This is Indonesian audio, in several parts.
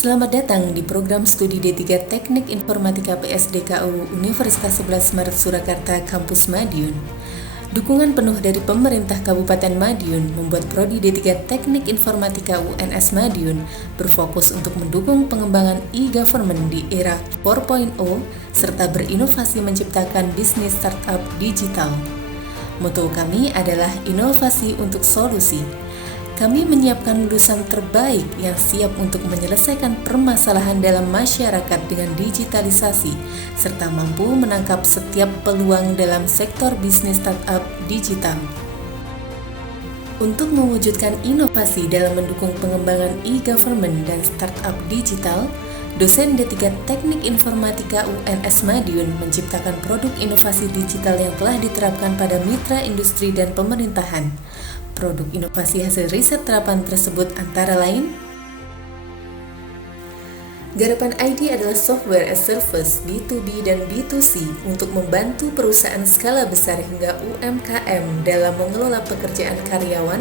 Selamat datang di program studi D3 Teknik Informatika PSDKU Universitas 11 Maret Surakarta Kampus Madiun. Dukungan penuh dari pemerintah Kabupaten Madiun membuat Prodi D3 Teknik Informatika UNS Madiun berfokus untuk mendukung pengembangan e-government di era 4.0 serta berinovasi menciptakan bisnis startup digital. Motto kami adalah inovasi untuk solusi. Kami menyiapkan lulusan terbaik yang siap untuk menyelesaikan permasalahan dalam masyarakat dengan digitalisasi, serta mampu menangkap setiap peluang dalam sektor bisnis startup digital. Untuk mewujudkan inovasi dalam mendukung pengembangan e-government dan startup digital, dosen D3 Teknik Informatika UNS Madiun menciptakan produk inovasi digital yang telah diterapkan pada mitra industri dan pemerintahan. Produk inovasi hasil riset terapan tersebut antara lain: Garapan ID adalah software as service B2B dan B2C untuk membantu perusahaan skala besar hingga UMKM dalam mengelola pekerjaan karyawan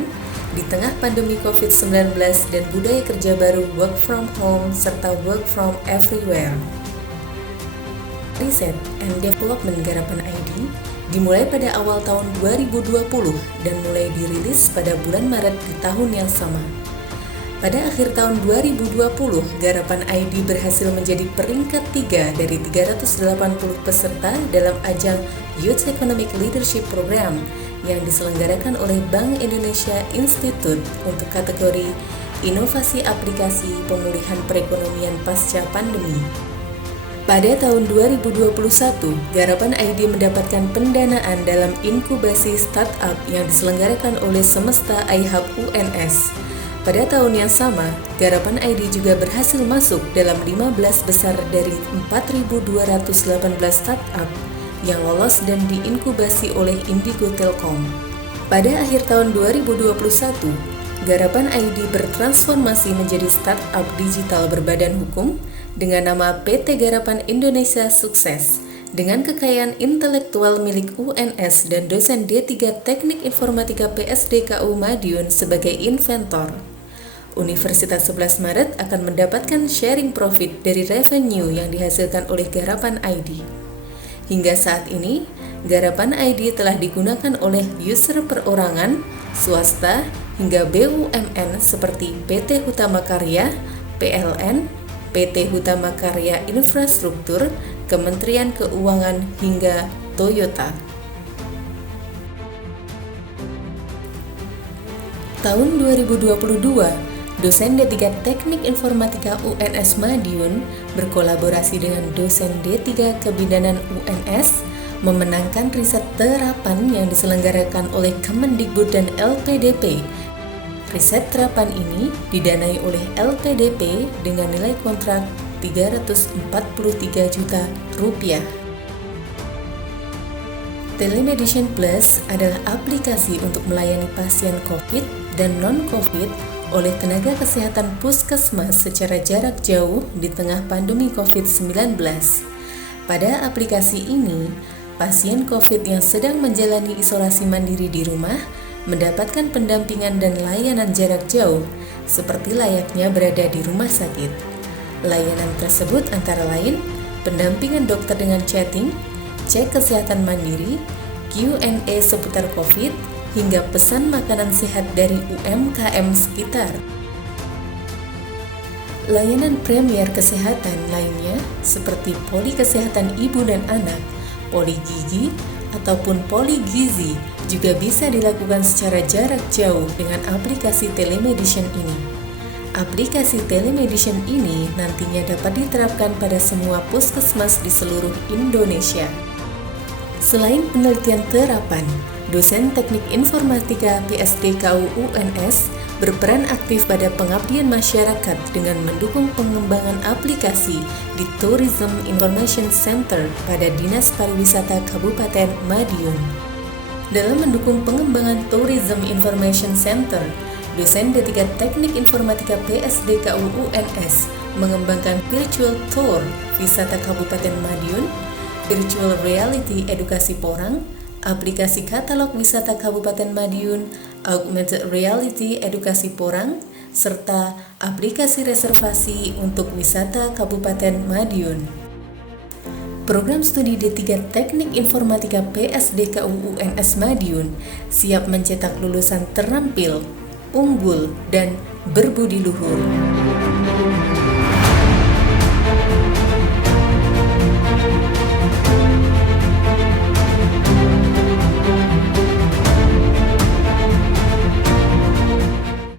di tengah pandemi COVID-19 dan budaya kerja baru work from home serta work from everywhere. Riset and Development Garapan ID dimulai pada awal tahun 2020 dan mulai dirilis pada bulan Maret di tahun yang sama. Pada akhir tahun 2020, Garapan ID berhasil menjadi peringkat 3 dari 380 peserta dalam ajang Youth Economic Leadership Program yang diselenggarakan oleh Bank Indonesia Institute untuk kategori Inovasi Aplikasi Pemulihan Perekonomian Pasca Pandemi. Pada tahun 2021, Garapan ID mendapatkan pendanaan dalam inkubasi startup yang diselenggarakan oleh Semesta iHub UNS. Pada tahun yang sama, Garapan ID juga berhasil masuk dalam 15 besar dari 4.218 startup yang lolos dan diinkubasi oleh Indigo Telkom. Pada akhir tahun 2021, Garapan ID bertransformasi menjadi startup digital berbadan hukum dengan nama PT Garapan Indonesia Sukses, dengan kekayaan intelektual milik UNS dan dosen D3 Teknik Informatika PSDKU Madiun sebagai inventor. Universitas 11 Maret akan mendapatkan sharing profit dari revenue yang dihasilkan oleh Garapan ID. Hingga saat ini, Garapan ID telah digunakan oleh user perorangan, swasta, hingga BUMN seperti PT Hutama Karya, PLN, PT Hutama Karya Infrastruktur, Kementerian Keuangan, hingga Toyota. Tahun 2022, dosen D3 Teknik Informatika UNS Madiun berkolaborasi dengan dosen D3 Kebidanan UNS memenangkan riset terapan yang diselenggarakan oleh Kemendikbud dan LPDP. Riset terapan ini didanai oleh LPDP dengan nilai kontrak Rp343 juta. Telemedicine Plus adalah aplikasi untuk melayani pasien COVID dan non-COVID oleh tenaga kesehatan puskesmas secara jarak jauh di tengah pandemi COVID-19. Pada aplikasi ini, pasien COVID yang sedang menjalani isolasi mandiri di rumah mendapatkan pendampingan dan layanan jarak jauh, seperti layaknya berada di rumah sakit. Layanan tersebut antara lain pendampingan dokter dengan chatting, cek kesehatan mandiri, Q&A seputar COVID, hingga pesan makanan sehat dari UMKM sekitar. Layanan premier kesehatan lainnya seperti poli kesehatan ibu dan anak, poli gigi, ataupun poli gizi juga bisa dilakukan secara jarak jauh dengan aplikasi telemedicine ini. Aplikasi telemedicine ini nantinya dapat diterapkan pada semua puskesmas di seluruh Indonesia. Selain penelitian terapan, dosen Teknik Informatika PSDKU UNS berperan aktif pada pengabdian masyarakat dengan mendukung pengembangan aplikasi di Tourism Information Center pada Dinas Pariwisata Kabupaten Madiun. Dalam mendukung pengembangan Tourism Information Center, dosen D3 Teknik Informatika PSDKU UNS mengembangkan virtual tour wisata Kabupaten Madiun, virtual reality edukasi porang, aplikasi katalog wisata Kabupaten Madiun, augmented reality edukasi Porang, serta aplikasi reservasi untuk wisata Kabupaten Madiun. Program studi D3 Teknik Informatika PSDKU UNS Madiun siap mencetak lulusan terampil, unggul, dan berbudi luhur.